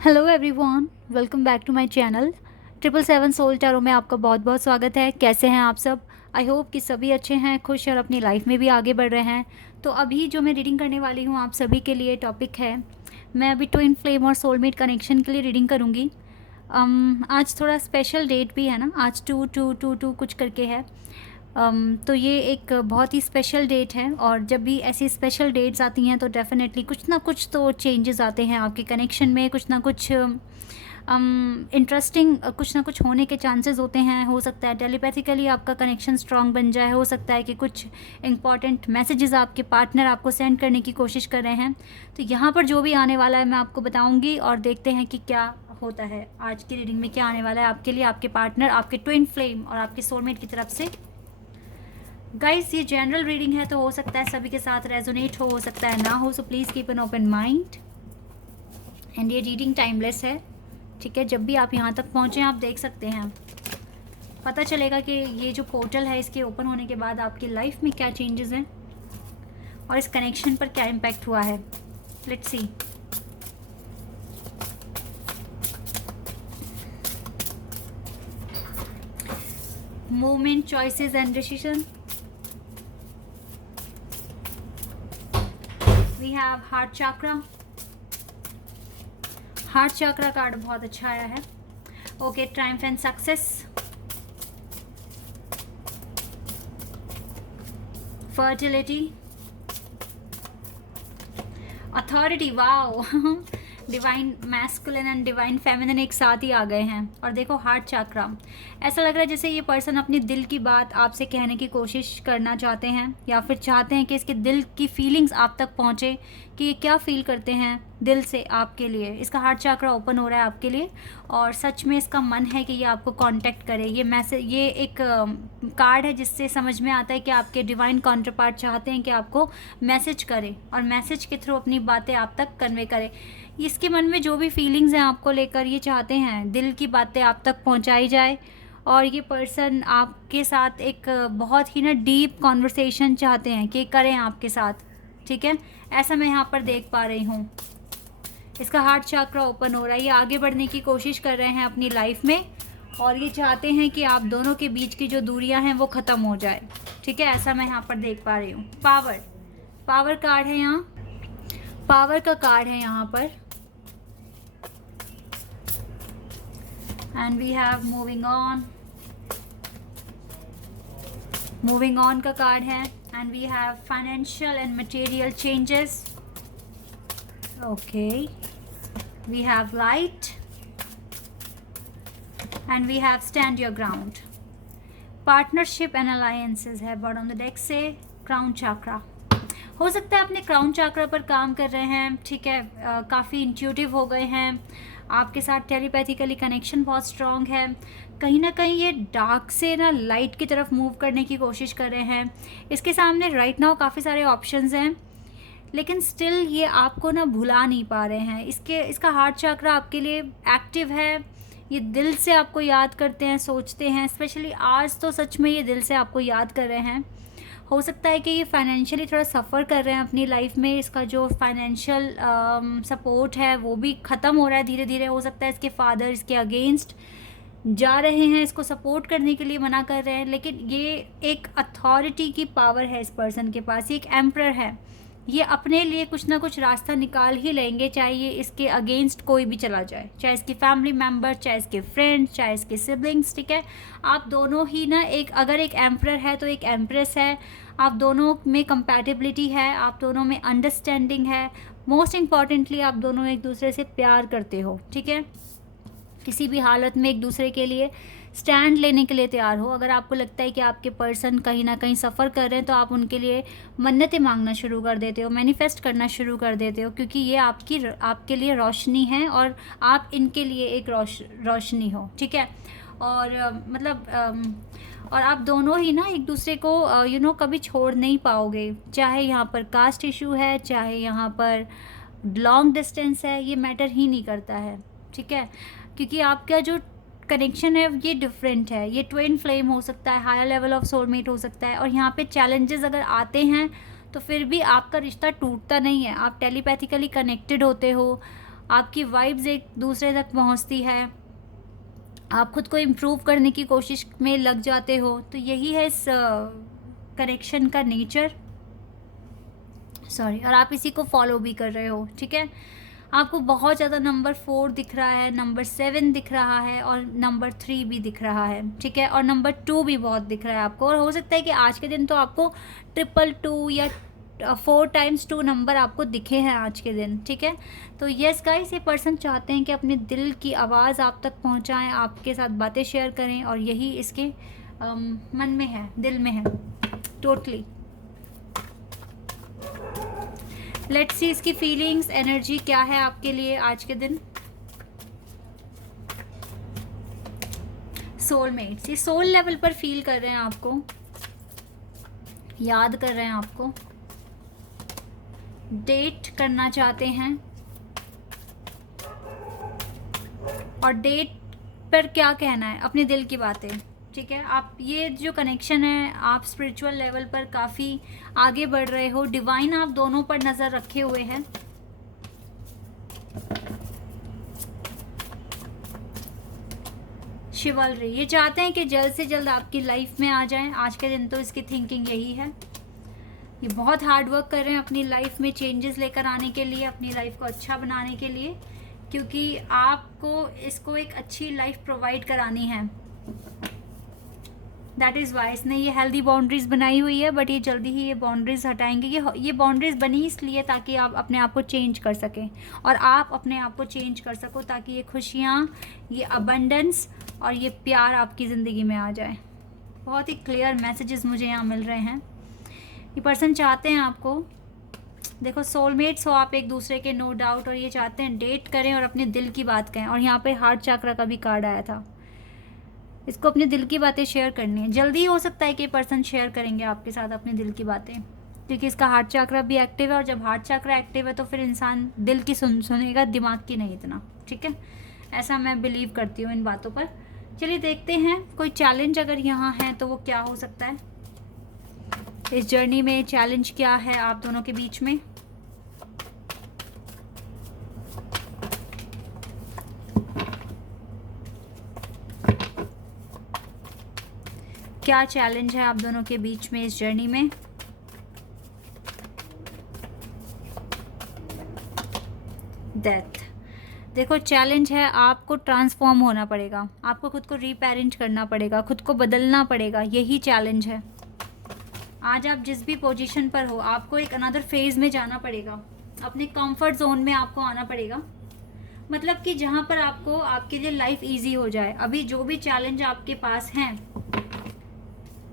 Hello everyone, welcome back to my channel. 777 soul tarot में आपका बहुत बहुत स्वागत है। कैसे हैं आप सब? आई होप कि सभी अच्छे हैं, खुश और अपनी लाइफ में भी आगे बढ़ रहे हैं। तो अभी जो मैं रीडिंग करने वाली हूँ आप सभी के लिए टॉपिक है, मैं अभी ट्विन फ्लेम और सोलमेट कनेक्शन के लिए रीडिंग करूँगी। आज थोड़ा स्पेशल डेट भी है ना, आज 2222 कुछ करके है। तो ये एक बहुत ही स्पेशल डेट है और जब भी ऐसी स्पेशल डेट्स आती हैं तो डेफ़िनेटली कुछ ना कुछ तो चेंजेस आते हैं आपके कनेक्शन में, कुछ ना कुछ इंटरेस्टिंग कुछ ना कुछ होने के चांसेस होते हैं। हो सकता है टेलीपैथिकली आपका कनेक्शन स्ट्रांग बन जाए, हो सकता है कि कुछ इंपॉर्टेंट मैसेजेस आपके पार्टनर आपको सेंड करने की कोशिश कर रहे हैं। तो यहाँ पर जो भी आने वाला है मैं आपको बताऊँगी और देखते हैं कि क्या होता है। आज की रीडिंग में क्या आने वाला है आपके लिए, आपके पार्टनर, आपके ट्विन फ्लेम और आपके सोलमेट की तरफ से। गाइस, ये जनरल रीडिंग है तो हो सकता है सभी के साथ रेजोनेट हो सकता है ना हो, so please keep an open mind. And ये रीडिंग टाइमलेस है, ठीक है। जब भी आप यहाँ तक पहुँचें आप देख सकते हैं, पता चलेगा कि ये जो पोर्टल है इसके ओपन होने के बाद आपकी लाइफ में क्या चेंजेस हैं और इस कनेक्शन पर क्या इम्पैक्ट हुआ है। Let's see. Movement, choices and decision. We have heart chakra. Heart chakra card बहुत अच्छा आया है। Okay, triumph and success. Fertility, authority, wow divine masculine and divine feminine एक साथ ही आ गए हैं। और देखो हार्ट चक्रा, ऐसा लग रहा है जैसे ये पर्सन अपने दिल की बात आपसे कहने की कोशिश करना चाहते हैं या फिर चाहते हैं कि इसके दिल की फीलिंग्स आप तक पहुँचे कि ये क्या फील करते हैं दिल से आपके लिए। इसका हार्ट चक्रा ओपन हो रहा है आपके लिए और सच में इसका मन है कि ये आपको कांटेक्ट करे। ये मैसेज, ये एक कार्ड है जिससे समझ में आता है कि आपके डिवाइन काउंटरपार्ट चाहते हैं कि आपको मैसेज करे और मैसेज के थ्रू अपनी बातें आप तक कन्वे करे। इसके मन में जो भी फीलिंग्स हैं आपको लेकर, ये चाहते हैं दिल की बातें आप तक पहुंचाई जाए और ये पर्सन आपके साथ एक बहुत ही ना डीप कॉन्वर्सेशन चाहते हैं कि करें आपके साथ, ठीक है। ऐसा मैं यहाँ पर देख पा रही हूँ। इसका हार्ट चक्रा ओपन हो रहा है, ये आगे बढ़ने की कोशिश कर रहे हैं अपनी लाइफ में और ये चाहते हैं कि आप दोनों के बीच की जो दूरियां हैं वो ख़त्म हो जाए, ठीक है। ऐसा मैं यहाँ पर देख पा रही हूँ। पावर, पावर कार्ड है यहाँ, पावर का कार्ड है यहाँ पर। And we have moving on, moving on का कार्ड है। And we have financial and material changes. Okay, we have light and we have stand your ground. Partnership and alliances है bottom of the deck से। Crown chakra, हो सकता है अपने crown चक्रा पर काम कर रहे हैं, ठीक है। काफ़ी इंट्यूटिव हो गए हैं, आपके साथ टेलीपैथिकली कनेक्शन बहुत स्ट्रॉन्ग है। कहीं ना कहीं ये डार्क से ना लाइट की तरफ मूव करने की कोशिश कर रहे हैं। इसके सामने राइट नाउ काफ़ी सारे ऑप्शंस हैं लेकिन स्टिल ये आपको ना भुला नहीं पा रहे हैं। इसका हार्ट चक्रा आपके लिए एक्टिव है, ये दिल से आपको याद करते हैं, सोचते हैं। स्पेशली आज तो सच में ये दिल से आपको याद कर रहे हैं। हो सकता है कि ये फाइनेंशियली थोड़ा सफ़र कर रहे हैं अपनी लाइफ में, इसका जो फाइनेंशियल सपोर्ट है वो भी ख़त्म हो रहा है धीरे धीरे। हो सकता है इसके फादर इसके अगेंस्ट जा रहे हैं, इसको सपोर्ट करने के लिए मना कर रहे हैं, लेकिन ये एक अथॉरिटी की पावर है इस पर्सन के पास। ये एक एम्परर है, ये अपने लिए कुछ ना कुछ रास्ता निकाल ही लेंगे, चाहे ये इसके अगेंस्ट कोई भी चला जाए, चाहे इसकी फैमिली मेम्बर, चाहे इसके फ्रेंड्स, चाहे इसके सिबलिंग्स, ठीक है। आप दोनों ही ना एक, अगर एक एम्परर है तो एक एम्प्रेस है। आप दोनों में कंपैटिबिलिटी है, आप दोनों में अंडरस्टैंडिंग है। मोस्ट इम्पॉर्टेंटली आप दोनों एक दूसरे से प्यार करते हो, ठीक है। किसी भी हालत में एक दूसरे के लिए स्टैंड लेने के लिए तैयार हो। अगर आपको लगता है कि आपके पर्सन कहीं ना कहीं सफ़र कर रहे हैं तो आप उनके लिए मन्नतें मांगना शुरू कर देते हो, मैनिफेस्ट करना शुरू कर देते हो, क्योंकि ये आपके लिए रोशनी है और आप इनके लिए एक रोशनी हो, ठीक है। और और आप दोनों ही ना एक दूसरे को कभी छोड़ नहीं पाओगे, चाहे यहाँ पर कास्ट इशू है, चाहे यहाँ पर लॉन्ग डिस्टेंस है, ये मैटर ही नहीं करता है, ठीक है। क्योंकि आपका जो कनेक्शन है ये डिफरेंट है, ये ट्विन फ्लेम हो सकता है, हायर लेवल ऑफ सोलमेट हो सकता है। और यहाँ पे चैलेंजेस अगर आते हैं तो फिर भी आपका रिश्ता टूटता नहीं है, आप टेलीपैथिकली कनेक्टेड होते हो। आपकी वाइब्स एक दूसरे तक पहुंचती है, आप खुद को इम्प्रूव करने की कोशिश में लग जाते हो। तो यही है इस कनेक्शन का नेचर, सॉरी, और आप इसी को फॉलो भी कर रहे हो, ठीक है। आपको बहुत ज़्यादा नंबर 4 दिख रहा है, नंबर 7 दिख रहा है, और नंबर 3 भी दिख रहा है, ठीक है, और नंबर 2 भी बहुत दिख रहा है आपको। और हो सकता है कि आज के दिन तो आपको 222 या 4 टाइम्स 2 नंबर आपको दिखे हैं आज के दिन, ठीक है। तो यस गाइस, ये पर्सन चाहते हैं कि अपने दिल की आवाज़ आप तक पहुंचाएं, आपके साथ बातें शेयर करें, और यही इसके मन में है, दिल में है टोटली। लेट्स सी इसकी फीलिंग्स, एनर्जी क्या है आपके लिए आज के दिन। सोलमेट्स, ये सोल लेवल पर फील कर रहे हैं आपको, याद कर रहे हैं आपको, डेट करना चाहते हैं। और डेट पर क्या कहना है, अपने दिल की बातें, ठीक है। आप ये जो कनेक्शन है, आप स्पिरिचुअल लेवल पर काफ़ी आगे बढ़ रहे हो, डिवाइन आप दोनों पर नज़र रखे हुए हैं। शिवलरी, ये चाहते हैं कि जल्द से जल्द आपकी लाइफ में आ जाएं। आज के दिन तो इसकी थिंकिंग यही है। ये बहुत हार्ड वर्क कर रहे हैं अपनी लाइफ में चेंजेस लेकर आने के लिए, अपनी लाइफ को अच्छा बनाने के लिए, क्योंकि आपको इसको एक अच्छी लाइफ प्रोवाइड करानी है। दैट इज़ वाई इसने ये हेल्दी बाउंड्रीज बनाई हुई है, बट ये जल्दी ही ये बाउंड्रीज हटाएंगे। ये बाउंड्रीज बनी इसलिए ताकि आप अपने आप को चेंज कर सकें, और आप अपने आप को चेंज कर सको, ताकि ये खुशियाँ, ये अबंडेंस और ये प्यार आपकी ज़िंदगी में आ जाए। बहुत ही क्लियर मैसेजेस मुझे यहाँ मिल रहे हैं। ये पर्सन चाहते हैं आपको, देखो सोलमेट्स हो आप एक दूसरे के, नो डाउट, और ये चाहते हैं डेट करें और अपने दिल की बात कहें। और यहाँ पे हार्ट चक्र का भी कार्ड आया था, इसको अपने दिल की बातें शेयर करनी है। जल्दी हो सकता है कि पर्सन शेयर करेंगे आपके साथ अपने दिल की बातें, क्योंकि इसका हार्ट चक्र भी एक्टिव है, और जब हार्ट चक्र एक्टिव है तो फिर इंसान दिल की सुनेगा, दिमाग की नहीं इतना, ठीक है। ऐसा मैं बिलीव करती हूँ इन बातों पर। चलिए देखते हैं कोई चैलेंज अगर यहाँ है तो वो क्या हो सकता है। इस जर्नी में चैलेंज क्या है आप दोनों के बीच में। क्या चैलेंज है आप दोनों के बीच में इस जर्नी में। डेथ, देखो चैलेंज है, आपको ट्रांसफॉर्म होना पड़ेगा, आपको खुद को रीपेरेंट करना पड़ेगा, खुद को बदलना पड़ेगा, यही चैलेंज है। आज आप जिस भी पोजीशन पर हो, आपको एक अनदर फेज में जाना पड़ेगा, अपने कंफर्ट जोन में आपको आना पड़ेगा। मतलब कि जहाँ पर आपको, आपके लिए लाइफ इजी हो जाए। अभी जो भी चैलेंज आपके पास हैं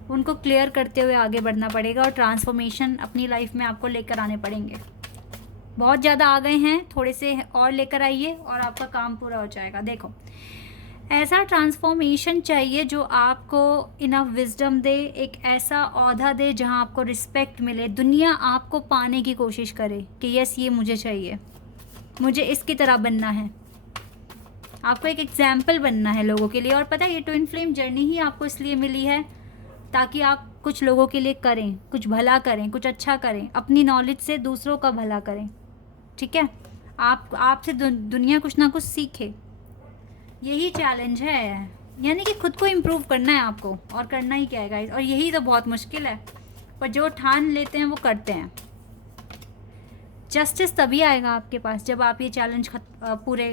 उनको क्लियर करते हुए आगे बढ़ना पड़ेगा, और ट्रांसफॉर्मेशन अपनी लाइफ में आपको लेकर आने पड़ेंगे। बहुत ज़्यादा आ गए हैं, थोड़े से और लेकर आइए और आपका काम पूरा हो जाएगा। देखो ऐसा ट्रांसफॉर्मेशन चाहिए जो आपको इनफ विजडम दे, एक ऐसा ओहदा दे जहां आपको रिस्पेक्ट मिले, दुनिया आपको पाने की कोशिश करे कि यस ये मुझे चाहिए, मुझे इसकी तरह बनना है। आपको एक एग्जाम्पल बनना है लोगों के लिए। और पता है ये ट्विन फ्लेम जर्नी ही आपको इसलिए मिली है ताकि आप कुछ लोगों के लिए करें, कुछ भला करें, कुछ अच्छा करें, अपनी नॉलेज से दूसरों का भला करें, ठीक है। आपसे दुनिया कुछ ना कुछ सीखे, यही चैलेंज है। यानी कि खुद को इम्प्रूव करना है आपको, और करना ही क्या है गाइस, और यही तो बहुत मुश्किल है, पर जो ठान लेते हैं वो करते हैं। जस्टिस तभी आएगा आपके पास जब आप ये चैलेंज पूरे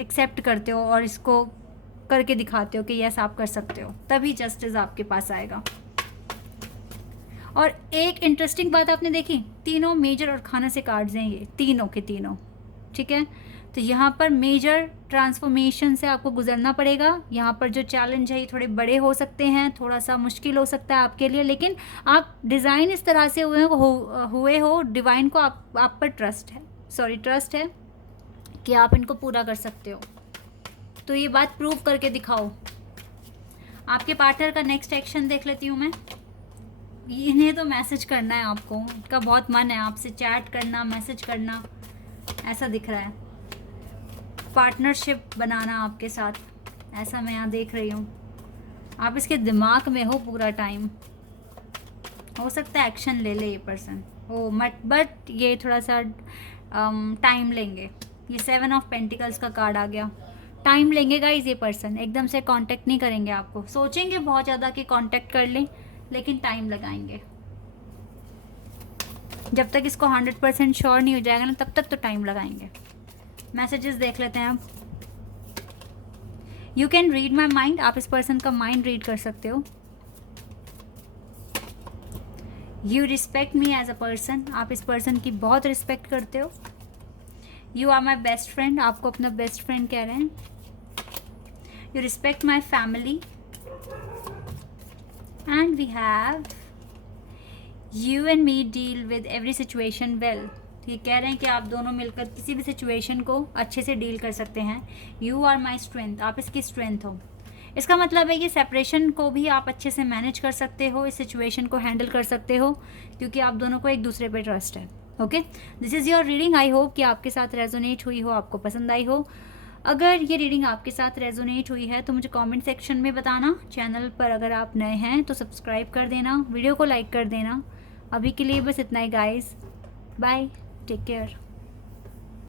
एक्सेप्ट करते हो और इसको करके दिखाते हो कि यस आप कर सकते हो, तभी जस्टिस आपके पास आएगा। और एक इंटरेस्टिंग बात आपने देखी, तीनों मेजर और खाना से कार्ड्स हैं ये, तीनों के तीनों, ठीक है। तो यहाँ पर मेजर ट्रांसफॉर्मेशन से आपको गुजरना पड़ेगा। यहाँ पर जो चैलेंज है ये थोड़े बड़े हो सकते हैं, थोड़ा सा मुश्किल हो सकता है आपके लिए, लेकिन आप डिज़ाइन इस तरह से हुए हो डिवाइन को आप पर ट्रस्ट है कि आप इनको पूरा कर सकते हो। तो ये बात प्रूव करके दिखाओ। आपके पार्टनर का नेक्स्ट एक्शन देख लेती हूँ मैं। इन्हें तो मैसेज करना है आपको, इनका बहुत मन है आपसे चैट करना, मैसेज करना, ऐसा दिख रहा है। पार्टनरशिप बनाना आपके साथ, ऐसा मैं यहाँ देख रही हूँ। आप इसके दिमाग में हो पूरा टाइम। हो सकता है एक्शन ले ले ये पर्सन, बट ये थोड़ा सा टाइम लेंगे, ये 7 ऑफ पेंटिकल्स का कार्ड आ गया। टाइम लेंगे गाइज ये पर्सन, एकदम से कांटेक्ट नहीं करेंगे आपको, सोचेंगे बहुत ज़्यादा कि कांटेक्ट कर लें, लेकिन टाइम लगाएंगे। जब तक इसको 100% श्योर नहीं हो जाएगा ना, तब तक तो टाइम लगाएंगे। मैसेजेस देख लेते हैं अब। You can read my mind, आप इस पर्सन का माइंड रीड कर सकते हो। You respect me as a person, आप इस पर्सन की बहुत रिस्पेक्ट करते हो। You are my best friend, आपको अपना बेस्ट फ्रेंड कह रहे हैं। You respect my family. And we have you and me deal with every situation well. ये कह रहे हैं कि आप दोनों मिलकर किसी भी सिचुएशन को अच्छे से डील कर सकते हैं। यू आर माई स्ट्रेंथ, आप इसकी स्ट्रेंथ हो। इसका मतलब है कि सेपरेशन को भी आप अच्छे से मैनेज कर सकते हो, इस सिचुएशन को हैंडल कर सकते हो, क्योंकि आप दोनों को एक दूसरे पे ट्रस्ट है। Okay, this is your reading. I hope कि आपके साथ रेजोनेट हुई हो, आपको पसंद आई हो। अगर ये रीडिंग आपके साथ रेजोनेट हुई है तो मुझे कमेंट सेक्शन में बताना। चैनल पर अगर आप नए हैं तो सब्सक्राइब कर देना, वीडियो को लाइक कर देना। अभी के लिए बस इतना ही गाइस, बाय, टेक केयर।